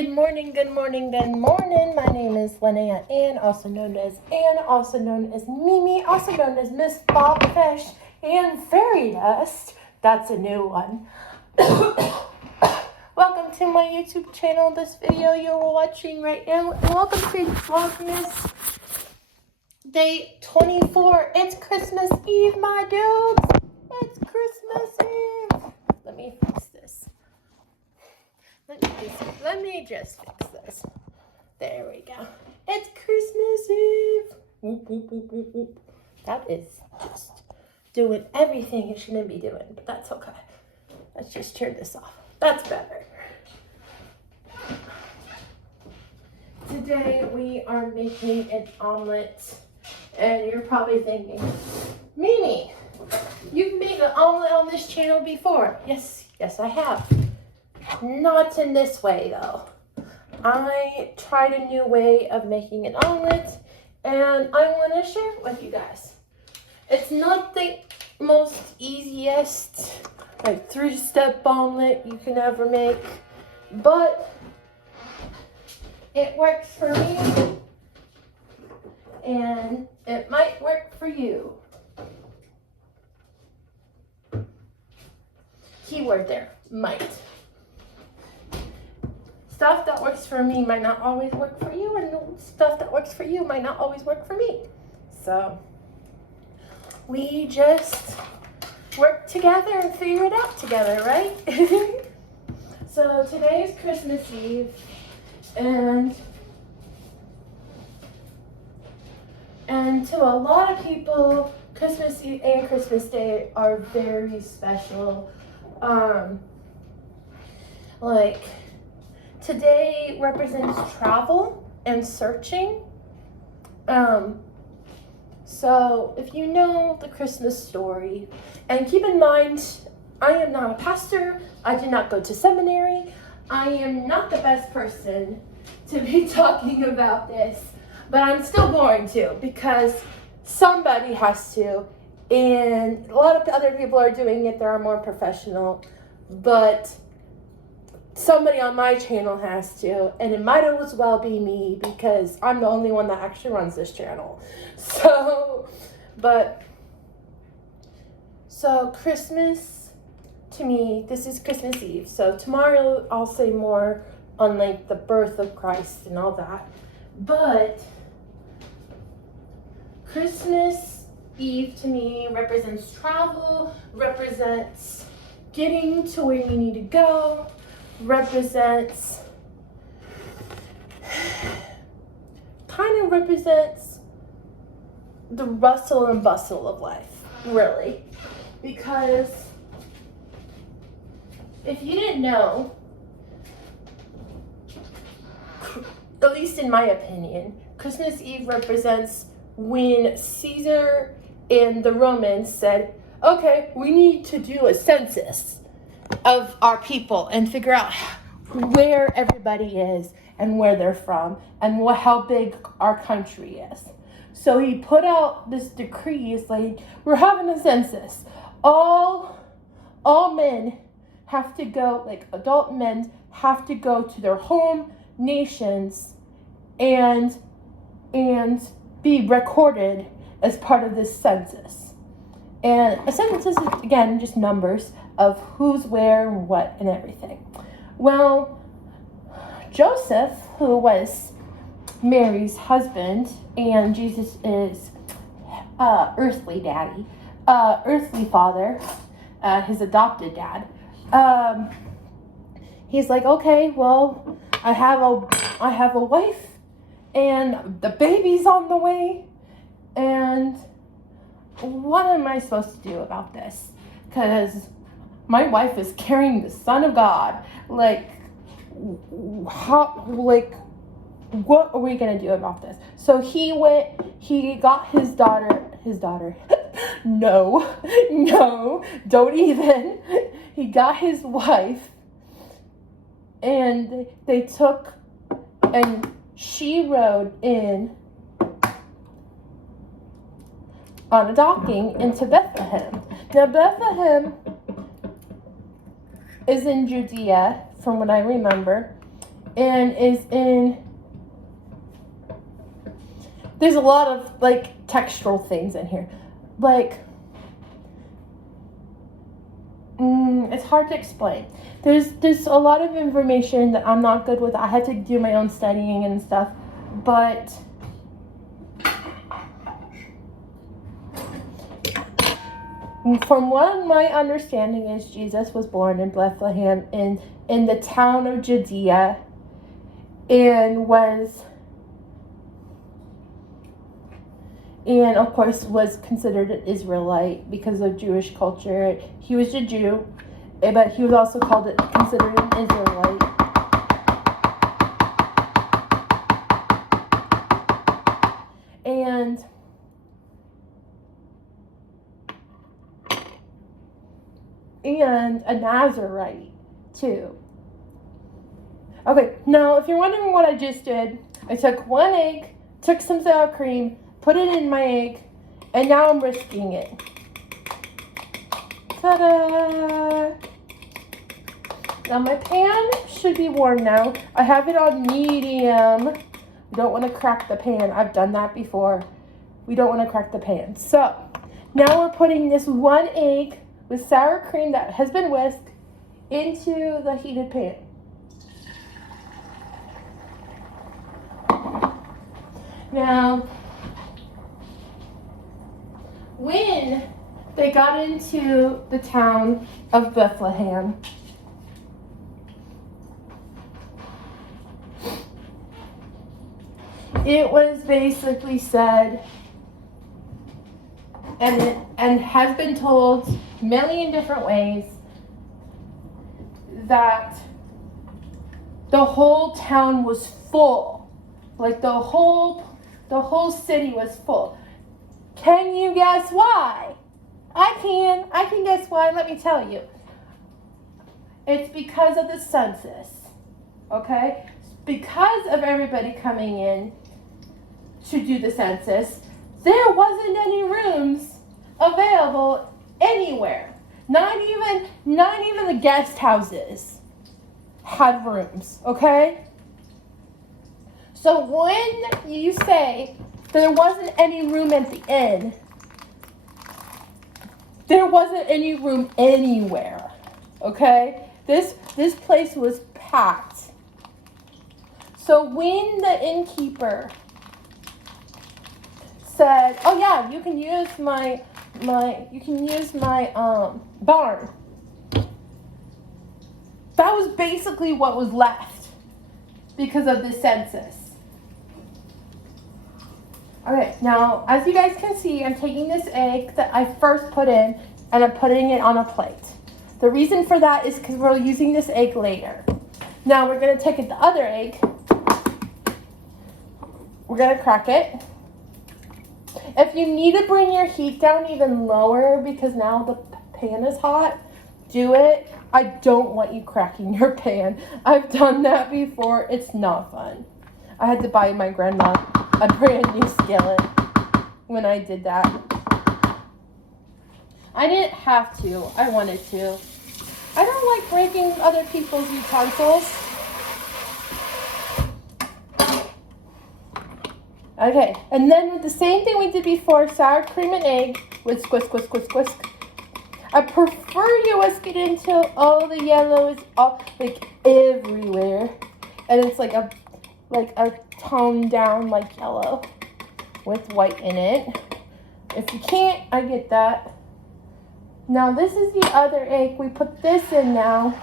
Good morning, good morning, good morning. My name is Linnea Ann, also known as Ann, also known as Mimi, also known as Miss Bob Fish and Fairy Dust. That's a new one. Welcome to my YouTube channel. This video you're watching right now. Welcome to Vlogmas Day 24. It's Christmas Eve, my dudes. It's Christmas Eve. Let me fix this. Let me just fix this. There we go. It's Christmas Eve. Whoop, whoop, whoop, whoop, whoop. That is just doing everything it shouldn't be doing, but that's okay. Let's just turn this off. That's better. Today we are making an omelet, and you're probably thinking, Mimi, you've made an omelet on this channel before. Yes, I have. Not in this way, though. I tried a new way of making an omelet, and I want to share it with you guys. It's not the most easiest, like, 3-step omelet you can ever make, but it works for me, and it might work for you. Keyword there, might. Stuff that works for me might not always work for you, and stuff that works for you might not always work for me. So we just work together and figure it out together, right? So today is Christmas Eve, and to a lot of people, Christmas Eve and Christmas Day are very special. Like, today represents travel and searching. So if you know the Christmas story, and keep in mind, I am not a pastor, I did not go to seminary, I am not the best person to be talking about this, but I'm still going to, because somebody has to, and a lot of other people are doing it that are more professional, but somebody on my channel has to, and it might as well be me, because I'm the only one that actually runs this channel. So Christmas, to me, this is Christmas Eve. So tomorrow I'll say more on, like, the birth of Christ and all that. But Christmas Eve to me represents travel, represents getting to where you need to go, represents the rustle and bustle of life, really. Because if you didn't know, at least in my opinion, Christmas Eve represents when Caesar and the Romans said, okay, we need to do a census of our people and figure out where everybody is and where they're from and how big our country is. So he put out this decree. It's like, we're having a census. All men have to go, like adult men have to go to their home nations and be recorded as part of this census. And a census is, again, just numbers of who's where and what and everything. Well, Joseph, who was Mary's husband, and Jesus is earthly daddy, earthly father, his adopted dad, he's like, okay, well, I have a wife, and the baby's on the way, and what am I supposed to do about this? Because my wife is carrying the Son of God. Like, what are we going to do about this? So he got his daughter, no, don't even. He got his wife, and they took, and she rode in on a docking into Bethlehem. Now, Bethlehem is in Judea, from what I remember, and is in, there's a lot of like textual things in here. Like, it's hard to explain. There's a lot of information that I'm not good with. I had to do my own studying and stuff, but from what my understanding is, Jesus was born in Bethlehem in the town of Judea, and of course was considered an Israelite because of Jewish culture. He was a Jew, but he was also considered an Israelite. And a Nazarite too. Okay, now if you're wondering what I just did, I took one egg, took some sour cream, put it in my egg, and now I'm whisking it. Ta-da! Now my pan should be warm now. I have it on medium. We don't want to crack the pan. I've done that before. We don't want to crack the pan. So now we're putting this one egg with sour cream that has been whisked into the heated pan. Now, when they got into the town of Bethlehem, it was basically said, and has been told a million different ways, that the whole town was full. Like the whole city was full. Can you guess why? I can guess why. Let me tell you. It's because of the census. Okay? Because of everybody coming in to do the census, there wasn't any rooms available anywhere. Not even the guest houses had rooms, okay? So when you say there wasn't any room at the inn, there wasn't any room anywhere, okay? This place was packed. So when the innkeeper said, "Oh yeah, you can use my barn," that was basically what was left because of the census. Okay, now as you guys can see, I'm taking this egg that I first put in and I'm putting it on a plate. The reason for that is because we're using this egg later. Now we're going to take the other egg. We're going to crack it. If you need to bring your heat down even lower because now the pan is hot, do it. I don't want you cracking your pan. I've done that before. It's not fun. I had to buy my grandma a brand new skillet when I did that. I didn't have to. I wanted to. I don't like breaking other people's utensils. Okay, and then with the same thing we did before, sour cream and egg with whisk. I prefer you whisk it until all the yellow is all like everywhere, and it's like a toned down like yellow with white in it. If you can't, I get that. Now this is the other egg. We put this in now.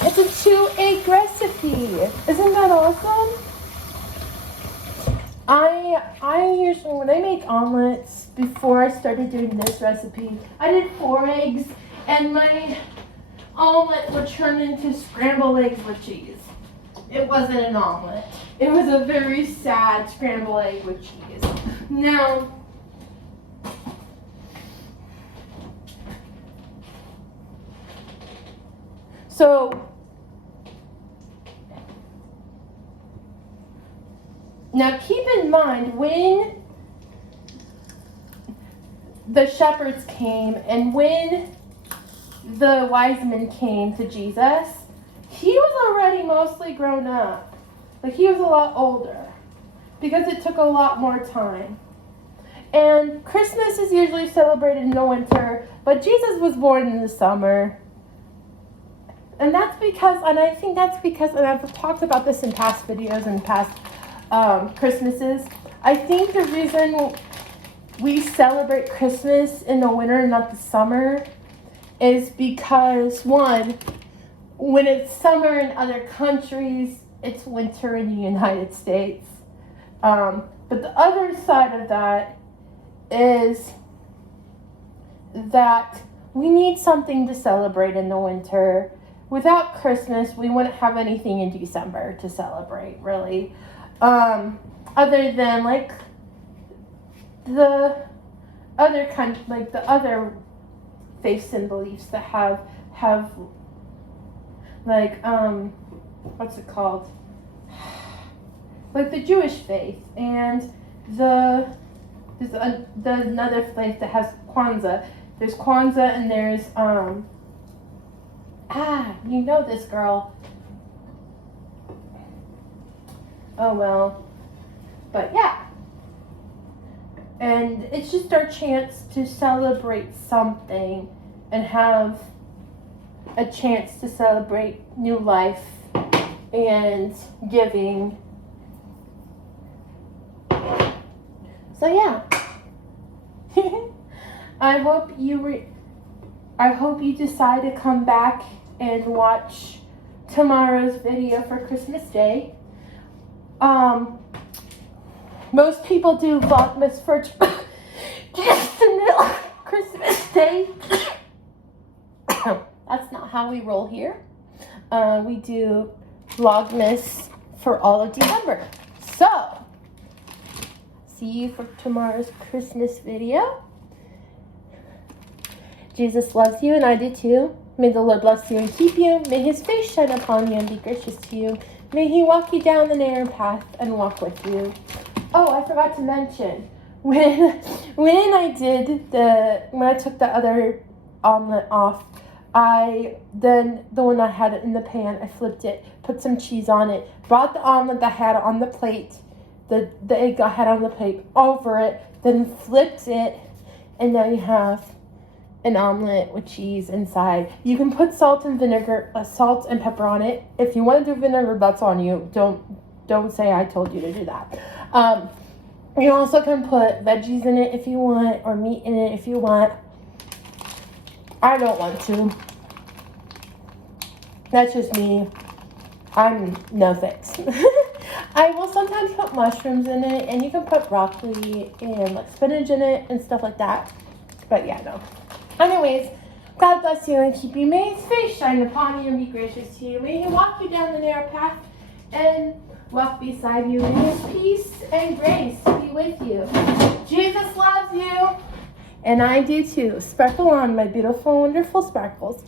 It's a 2-egg recipe. Isn't that awesome? I usually, when I make omelets, before I started doing this recipe, I did 4 eggs, and my omelet would turn into scrambled eggs with cheese. It wasn't an omelet. It was a very sad scrambled egg with cheese. Now, now keep in mind when the shepherds came and when the wise men came to Jesus, he was already mostly grown up. Like, he was a lot older because it took a lot more time. And Christmas is usually celebrated in the winter, but Jesus was born in the summer. And that's because, and I think that's because, and I've talked about this in past videos and past Christmases, I think the reason we celebrate Christmas in the winter and not the summer is because, one, when it's summer in other countries, it's winter in the United States. But the other side of that is that we need something to celebrate in the winter. Without Christmas, we wouldn't have anything in December to celebrate, really. Other than, like, the other faiths and beliefs that have like, what's it called? Like the Jewish faith, and there's another faith that has Kwanzaa. There's Kwanzaa, and there's, you know this, girl. Oh, well. But, yeah. And it's just our chance to celebrate something and have a chance to celebrate new life and giving. So, yeah. I hope you decide to come back and watch tomorrow's video for Christmas Day. Most people do Vlogmas for just the middle of Christmas Day. That's not how we roll here. We do Vlogmas for all of December. So, see you for tomorrow's Christmas video. Jesus loves you, and I do too. May the Lord bless you and keep you. May his face shine upon you and be gracious to you. May he walk you down the narrow path and walk with you. Oh, I forgot to mention, when I took the other omelet off, the one I had in the pan, I flipped it, put some cheese on it, brought the omelet that I had on the plate, the egg I had on the plate, over it, then flipped it, and now you have an omelet with cheese inside. You can put salt and pepper on it. If you want to do vinegar, that's on you. Don't say I told you to do that. You also can put veggies in it if you want, or meat in it if you want. I don't want to. That's just me. I'm no thanks. I will sometimes put mushrooms in it, and you can put broccoli and like spinach in it and stuff like that. But yeah, no. Anyways, God bless you and keep you. May his face shine upon you and be gracious to you. May he walk you down the narrow path and walk beside you. May his peace and grace be with you. Jesus loves you. And I do too. Sparkle on, my beautiful, wonderful sparkles.